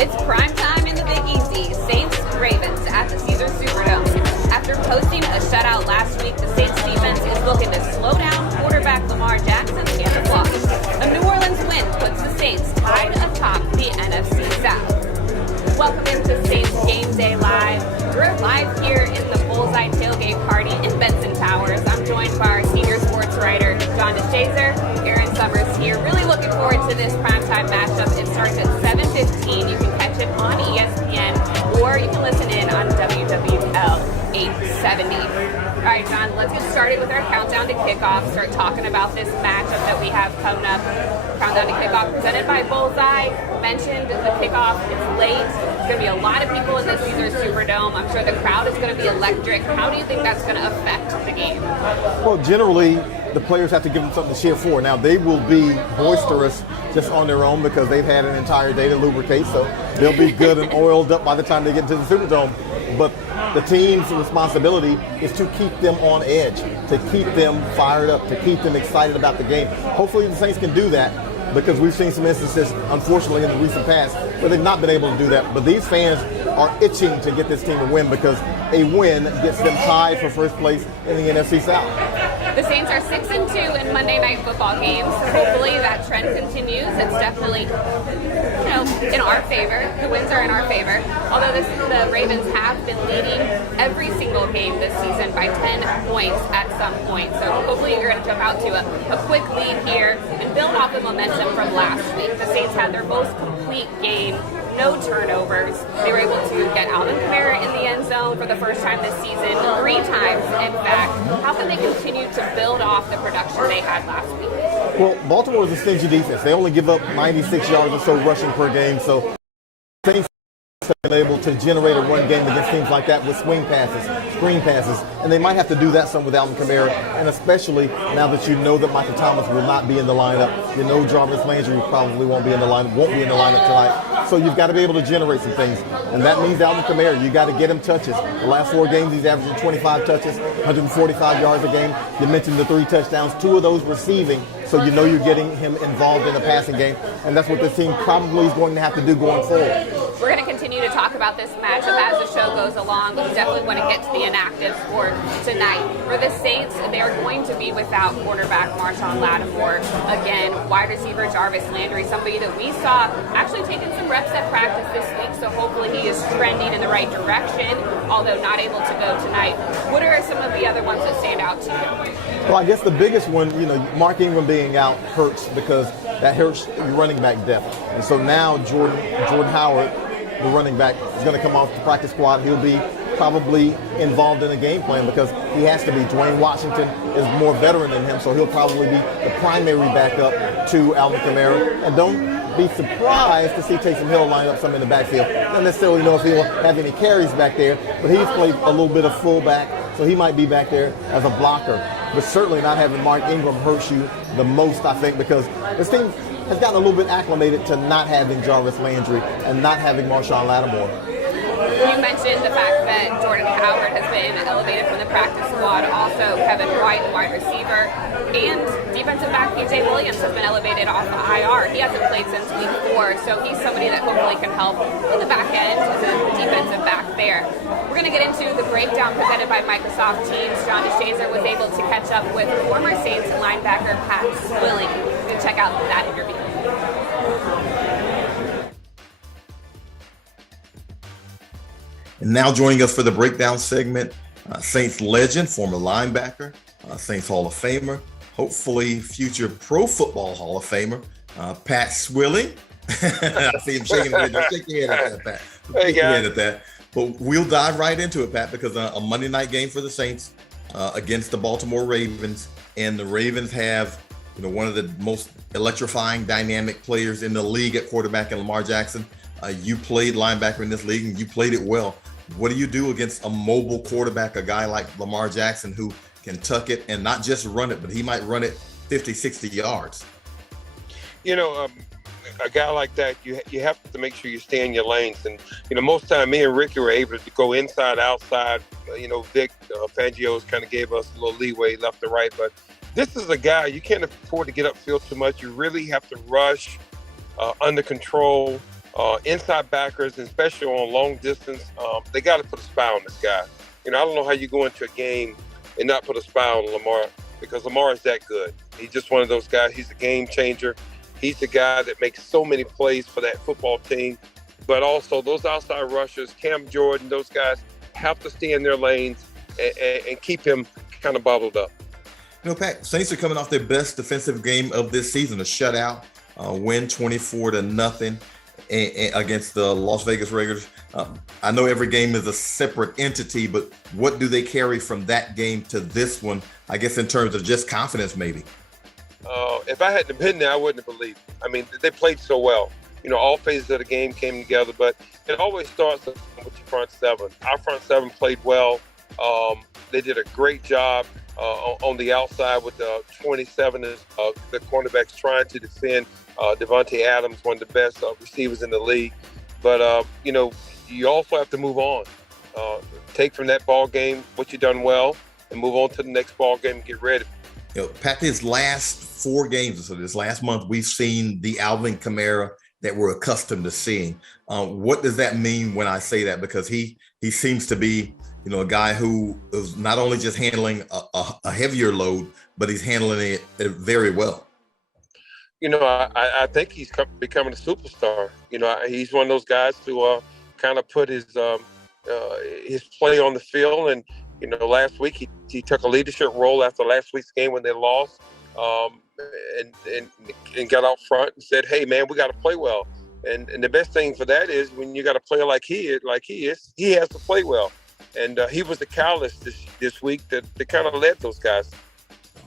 It's prime time in the Big Easy. Saints Ravens at the Caesars Superdome. After posting a shutout last week, the Saints defense is looking to slow down quarterback Lamar Jackson and the block. A New Orleans win puts the Saints tied atop the NFC South. Welcome into Saints Game Day Live. We're live here in the Bullseye Tailgate Party in Benson Towers. I'm joined by our senior sports writer, John DeShazer. Aaron Summers here. Really looking forward to this primetime matchup. It starts at 7:15. You can catch it on ESPN or you can listen in on WWL 870. All right, John, let's get started with our countdown to kickoff. Start talking about this matchup that we have coming up. Countdown to kickoff presented by Bullseye. Mentioned the kickoff is late. There's going to be a lot of people in the Caesars Superdome. I'm sure the crowd is going to be electric. How do you think that's going to affect the game? Well, generally, the players have to give them something to cheer for. Now, they will be boisterous just on their own because they've had an entire day to lubricate, so they'll be good and oiled up by the time they get to the Superdome. But the team's responsibility is to keep them on edge, to keep them fired up, to keep them excited about the game. Hopefully the Saints can do that because we've seen some instances, unfortunately, in the recent past where they've not been able to do that. But these fans are itching to get this team a win because a win gets them tied for first place in the NFC South. The Saints are 6-2 in Monday Night Football games. Hopefully that trend continues. It's definitely, in our favor. The wins are in our favor. Although the Ravens have been leading every single game this season by 10 points at some point. So hopefully you're going to jump out to a quick lead here and build off the momentum from last week. The Saints had their most complete game. No turnovers. They were able to get Alvin Kamara in the end zone for the first time this season, 3 times in fact. How can they continue to build off the production they had last week? Well, Baltimore is a stingy defense. They only give up 96 yards or so rushing per game, so Saints have been able to generate a run game against teams like that with swing passes, screen passes, and they might have to do that some with Alvin Kamara, and especially now that you know that Michael Thomas will not be in the lineup. You know Jarvis Landry probably won't be in the lineup tonight. So you've got to be able to generate some things, and that means Alvin Kamara, you got to get him touches. The last 4 games, he's averaging 25 touches, 145 yards a game. You mentioned the 3 touchdowns, 2 of those receiving, so you know you're getting him involved in the passing game, and that's what this team probably is going to have to do going forward. We're going to continue to talk about this matchup as the show goes along, but we definitely want to get to the inactives for tonight. For the Saints, they are going to be without quarterback Marshawn Lattimore. Again, wide receiver Jarvis Landry, somebody that we saw actually taking some reps at practice this week, so hopefully he is trending in the right direction, although not able to go tonight. What are some of the other ones that stand out to you? Well, I guess the biggest one, Mark Ingram being out hurts because that hurts your running back depth. And so now Jordan Howard, the running back, is going to come off the practice squad. He'll be probably involved in a game plan because he has to be. Dwayne Washington is more veteran than him, so he'll probably be the primary backup to Alvin Kamara. And don't be surprised to see Taysom Hill line up some in the backfield. Not necessarily know if he'll have any carries back there, but he's played a little bit of fullback, so he might be back there as a blocker. But certainly not having Mark Ingram hurts you the most, I think, because this team has gotten a little bit acclimated to not having Jarvis Landry and not having Marshawn Lattimore. You mentioned the fact that Jordan Howard has been elevated from the practice squad. Also, Kevin White, the wide receiver, and defensive back PJ Williams has been elevated off the IR. He hasn't played since week 4, so he's somebody that hopefully can help in the back end as a defensive back there. We're going to get into the breakdown presented by Microsoft Teams. John DeShazer was able to catch up with former Saints linebacker Pat Swilling. You can check out that interview. And now joining us for the breakdown segment, Saints legend, former linebacker, Saints Hall of Famer, hopefully future Pro Football Hall of Famer, Pat Swilling. I see him shaking his head. Don't shake your head at that, Pat. Don't shake your head at that. But we'll dive right into it, Pat, because a Monday night game for the Saints against the Baltimore Ravens, and the Ravens have one of the most electrifying, dynamic players in the league at quarterback in Lamar Jackson. You played linebacker in this league, and you played it well. What do you do against a mobile quarterback, a guy like Lamar Jackson who can tuck it and not just run it, but he might run it 50, 60 yards? A guy like that, you have to make sure you stay in your lanes. And, most of the time me and Ricky were able to go inside, outside. Vic Fangio's kind of gave us a little leeway left to right. But this is a guy, you can't afford to get upfield too much. You really have to rush under control. inside backers, and especially on long distance, they got to put a spy on this guy. I don't know how you go into a game and not put a spy on Lamar, because Lamar is that good. He's just one of those guys. He's a game changer. He's the guy that makes so many plays for that football team. But also those outside rushers, Cam Jordan, those guys have to stay in their lanes and keep him kind of bottled up. Pat, Saints are coming off their best defensive game of this season, a shutout, win 24-0 against the Las Vegas Raiders. I know every game is a separate entity, but what do they carry from that game to this one, I guess, in terms of just confidence maybe? If I hadn't been there, I wouldn't have believed it. I mean, they played so well. All phases of the game came together, but it always starts with your front seven. Our front seven played well. They did a great job on the outside with the 27 the cornerbacks trying to defend Devontae Adams, one of the best receivers in the league. But, you also have to move on. Take from that ball game what you've done well and move on to the next ball game and get ready. Pat, his last 4 games, so this last month, we've seen the Alvin Kamara that we're accustomed to seeing. What does that mean when I say that? Because he seems to be, a guy who is not only just handling a heavier load, but he's handling it very well. I think he's becoming a superstar. He's one of those guys who kind of put his play on the field. And, last week he took a leadership role after last week's game when they lost, and got out front and said, "Hey, man, we got to play well." And the best thing for that is when you got a player like he is, he has to play well. And he was the catalyst this week that kind of led those guys.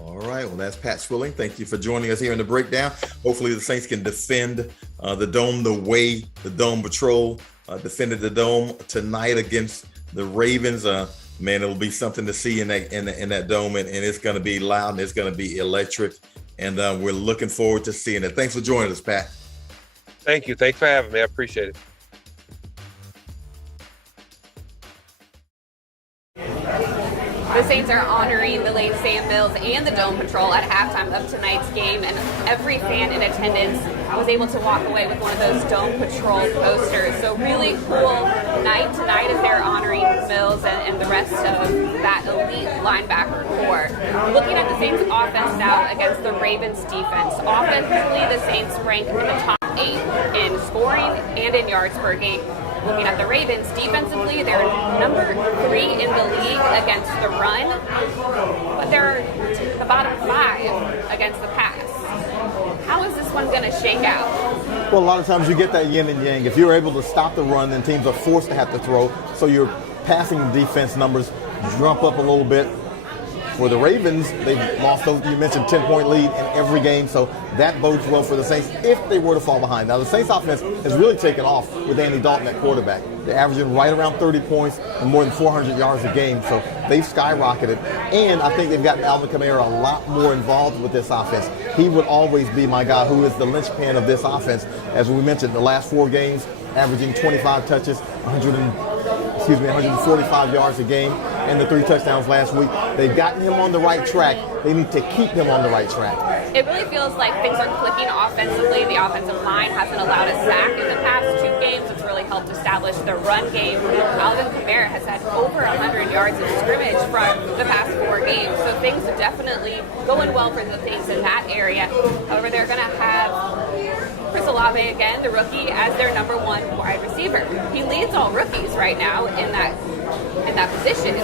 All right. Well, that's Pat Swilling. Thank you for joining us here in the breakdown. Hopefully the Saints can defend the Dome the way the Dome Patrol defended the Dome tonight against the Ravens. Man, it'll be something to see in that Dome, and it's going to be loud and it's going to be electric. And we're looking forward to seeing it. Thanks for joining us, Pat. Thank you. Thanks for having me. I appreciate it. The Saints are honoring the late Sam Mills and the Dome Patrol at halftime of tonight's game, and every fan in attendance was able to walk away with one of those Dome Patrol posters. So really cool night tonight as they're honoring Mills and the rest of that elite linebacker core. Looking at the Saints offense now against the Ravens defense, offensively the Saints rank in the top 8 in scoring and in yards per game. Looking at the Ravens defensively, they're number 3 in the league against the run, but they're the bottom 5 against the pass. How is this one going to shake out? Well, a lot of times you get that yin and yang. If you're able to stop the run, then teams are forced to have to throw, so your passing defense numbers jump up a little bit. For the Ravens, they've lost those, you mentioned, 10-point lead in every game, so that bodes well for the Saints if they were to fall behind. Now, the Saints offense has really taken off with Andy Dalton at quarterback. They're averaging right around 30 points and more than 400 yards a game, so they've skyrocketed. And I think they've gotten Alvin Kamara a lot more involved with this offense. He would always be my guy who is the linchpin of this offense. As we mentioned, the last 4 games, averaging 25 touches, 145 yards a game, and the 3 touchdowns last week. They've gotten him on the right track. They need to keep him on the right track. It really feels like things are clicking offensively. The offensive line hasn't allowed a sack in the past 2 games. It's really helped establish the run game. Alvin Kamara has had over 100 yards of scrimmage from the past 4 games. So things are definitely going well for the Saints in that area. However, they're going to have Chris Olave again, the rookie, as their number 1 wide receiver. He leads all rookies right now in that position.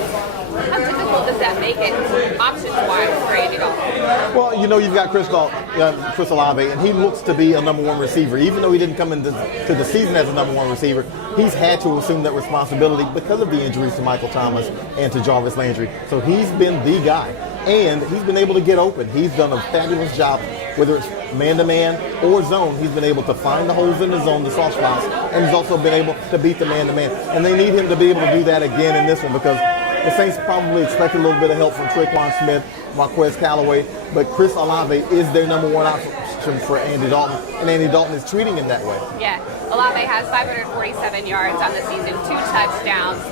How difficult does that make it options-wise for Andy Dalton? Well, you've got Chris Olave, and he looks to be a number 1 receiver. Even though he didn't come into the season as a number 1 receiver, he's had to assume that responsibility because of the injuries to Michael Thomas and to Jarvis Landry. So he's been the guy, and he's been able to get open. He's done a fabulous job, whether it's man-to-man or zone. He's been able to find the holes in the zone, the soft spots, and he's also been able to beat the man-to-man. And they need him to be able to do that again in this one because the Saints probably expect a little bit of help from Tre'Quan Smith, Marquez Callaway, but Chris Olave is their number 1 option for Andy Dalton, and Andy Dalton is treating him that way. Yeah, Olave has 547 yards on the season, 2 touchdowns.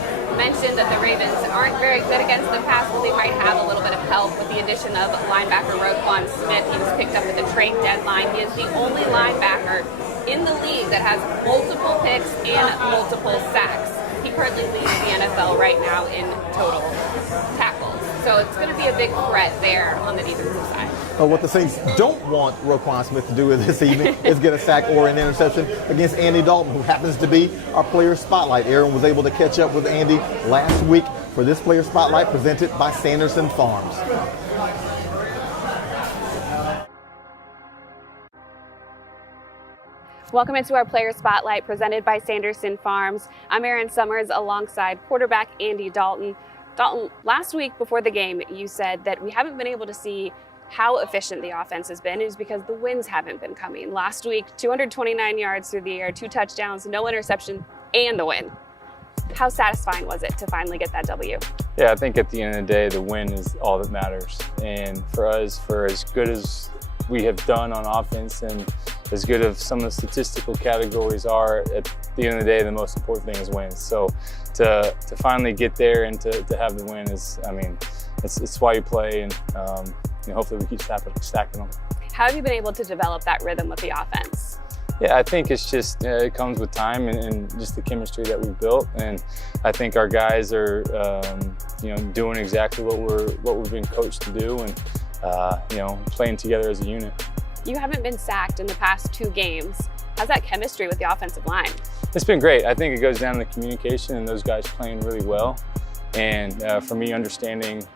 mentioned that the Ravens aren't very good against the pass, but they might have a little bit of help with the addition of linebacker Roquan Smith. He was picked up at the trade deadline. He is the only linebacker in the league that has multiple picks and multiple sacks. He currently leads the NFL right now in total tackles. So it's going to be a big threat there on the defensive side. What the Saints don't want Roquan Smith to do this evening is get a sack or an interception against Andy Dalton, who happens to be our player spotlight. Aaron was able to catch up with Andy last week for this player spotlight presented by Sanderson Farms. Welcome into our player spotlight presented by Sanderson Farms. I'm Erin Summers alongside quarterback Andy Dalton. Dalton, last week before the game, you said that we haven't been able to see how efficient the offense has been is because the wins haven't been coming. Last week, 229 yards through the air, 2 touchdowns, no interception, and the win. How satisfying was it to finally get that W? Yeah, I think at the end of the day, the win is all that matters. And for us, for as good as we have done on offense and as good as some of the statistical categories are, at the end of the day, the most important thing is wins. So to finally get there and to have the win is, I mean, it's why you play, and hopefully we keep stacking them. How have you been able to develop that rhythm with the offense? Yeah, I think it's just, it comes with time and just the chemistry that we've built. And I think our guys are, doing exactly what we've been coached to do, and, playing together as a unit. You haven't been sacked in the past 2 games. How's that chemistry with the offensive line? It's been great. I think it goes down to the communication and those guys playing really well. And for me, understanding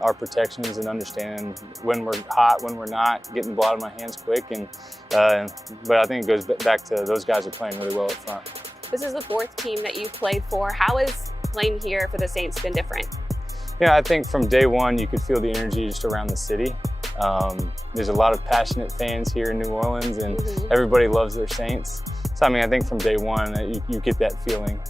our protections and understanding when we're hot, when we're not, getting the ball out of my hands quick. But I think it goes back to those guys are playing really well up front. This is the 4th team that you've played for. How has playing here for the Saints been different? Yeah, I think from day one, you could feel the energy just around the city. There's a lot of passionate fans here in New Orleans, and everybody loves their Saints. So, I mean, I think from day one, you get that feeling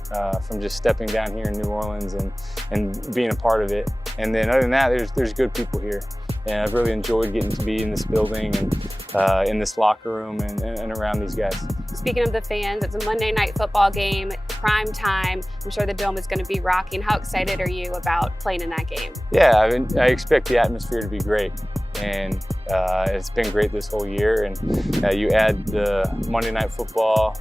from just stepping down here in New Orleans and being a part of it. And then other than that, there's good people here. And I've really enjoyed getting to be in this building and in this locker room and around these guys. Speaking of the fans, it's a Monday night football game, prime time. I'm sure the Dome is going to be rocking. How excited are you about playing in that game? Yeah, I expect the atmosphere to be great. And it's been great this whole year. And you add the Monday night football,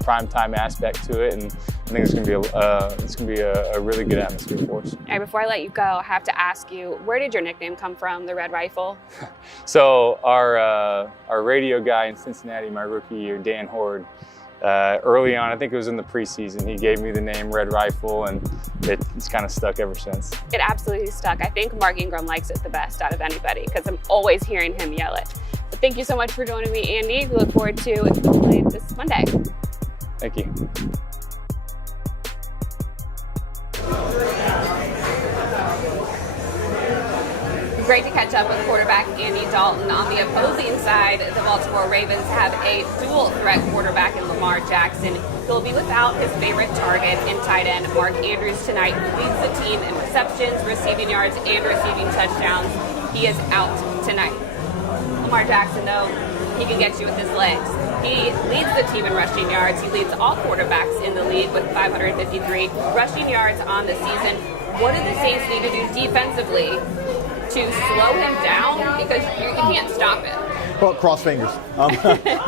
prime time aspect to it, and I think it's going to be a really good atmosphere for us. All right, before I let you go, I have to ask you, where did your nickname come from, the Red Rifle? So our radio guy in Cincinnati, my rookie year, Dan Horde, early on, I think it was in the preseason, he gave me the name Red Rifle, and it's kind of stuck ever since. It absolutely stuck. I think Mark Ingram likes it the best out of anybody because I'm always hearing him yell it. But thank you so much for joining me, Andy. We look forward to the play this Monday. Thank you. Great to catch up with quarterback Andy Dalton. On the opposing side, the Baltimore Ravens have a dual threat quarterback in Lamar Jackson. He'll be without his favorite target in tight end Mark Andrews tonight, who leads the team in receptions, receiving yards, and receiving touchdowns. He is out tonight. Lamar Jackson, though, he can get you with his legs. He leads the team in rushing yards. He leads all quarterbacks in the league with 553 rushing yards on the season. What do the Saints need to do defensively to slow him down? Because you can't stop it. Well, cross fingers.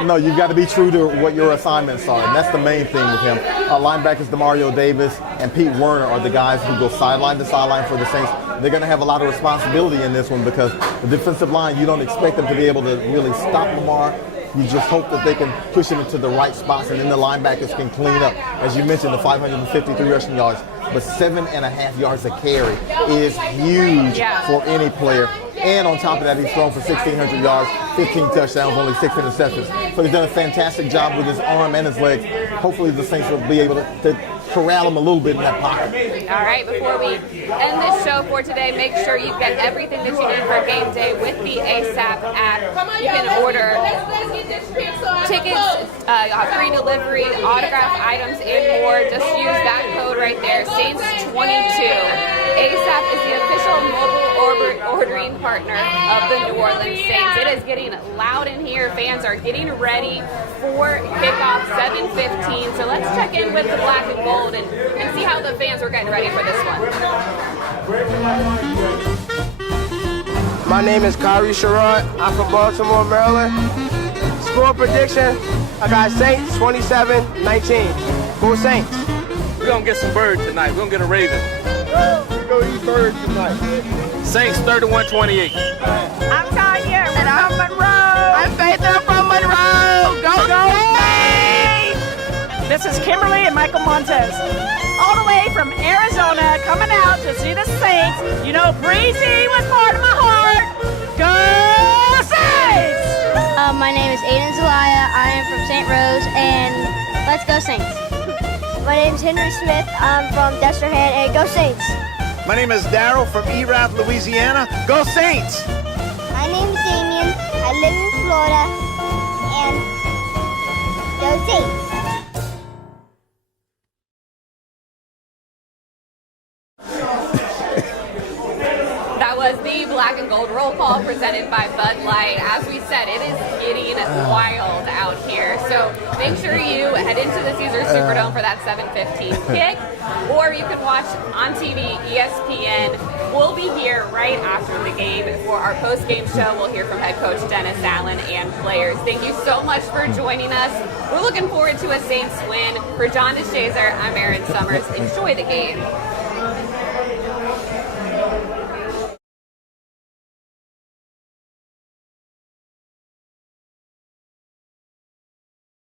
No, you've got to be true to what your assignments are, and that's the main thing with him. Linebackers DeMario Davis and Pete Werner are the guys who go sideline to sideline for the Saints. They're going to have a lot of responsibility in this one because the defensive line, you don't expect them to be able to really stop Lamar. You just hope that they can push him into the right spots, and then the linebackers can clean up. As you mentioned, the 553 rushing yards, but 7.5 yards a carry is huge for any player. And on top of that, he's thrown for 1,600 yards, 15 touchdowns, only 6 interceptions. So he's done a fantastic job with his arm and his legs. Hopefully the Saints will be able to corral him a little bit in that pocket. All right, before we end this show for today, make sure you get everything that you need for game day with the ASAP app. You can order tickets, free delivery, autograph items, and more. Just use that code right there. Saints 22. ASAP is the official mobile ordering partner of the New Orleans Saints. It is getting loud in here. Fans are getting ready for kickoff 7:15. So let's check in with the black and gold and see how the fans are getting ready for this one. My name is Kyrie Sherrod. I'm from Baltimore, Maryland. Score prediction, I got Saints 27-19. Go Saints. We're going to get some birds tonight. We're going to get a Raven. We're going to eat birds tonight. Saints 31-28. I'm Tanya from Monroe. I'm Faith, I'm from Monroe. Go Saints! This is Kimberly and Michael Montez. All the way from Arizona, coming out to see the Saints. You know, Breezy was part of my heart. Go Saints! My name is Aiden Zelaya. I am from St. Rose, and let's go Saints. My name is Henry Smith. I'm from Desterhead, and go Saints. My name is Daryl from Erath, Louisiana. Go Saints! My name is Damien. I live in Florida, and go Saints. That was the black and gold roll call presented by Bud Light. As we said, it is getting wild out here. So make sure you head into the Caesars Superdome for that 7:15 kick, or you can watch on TV, ESPN. We'll be here right after the game for our post-game show. We'll hear from head coach Dennis Allen and players. Thank you so much for joining us. We're looking forward to a Saints win. For John DeShazer, I'm Erin Summers. Enjoy the game.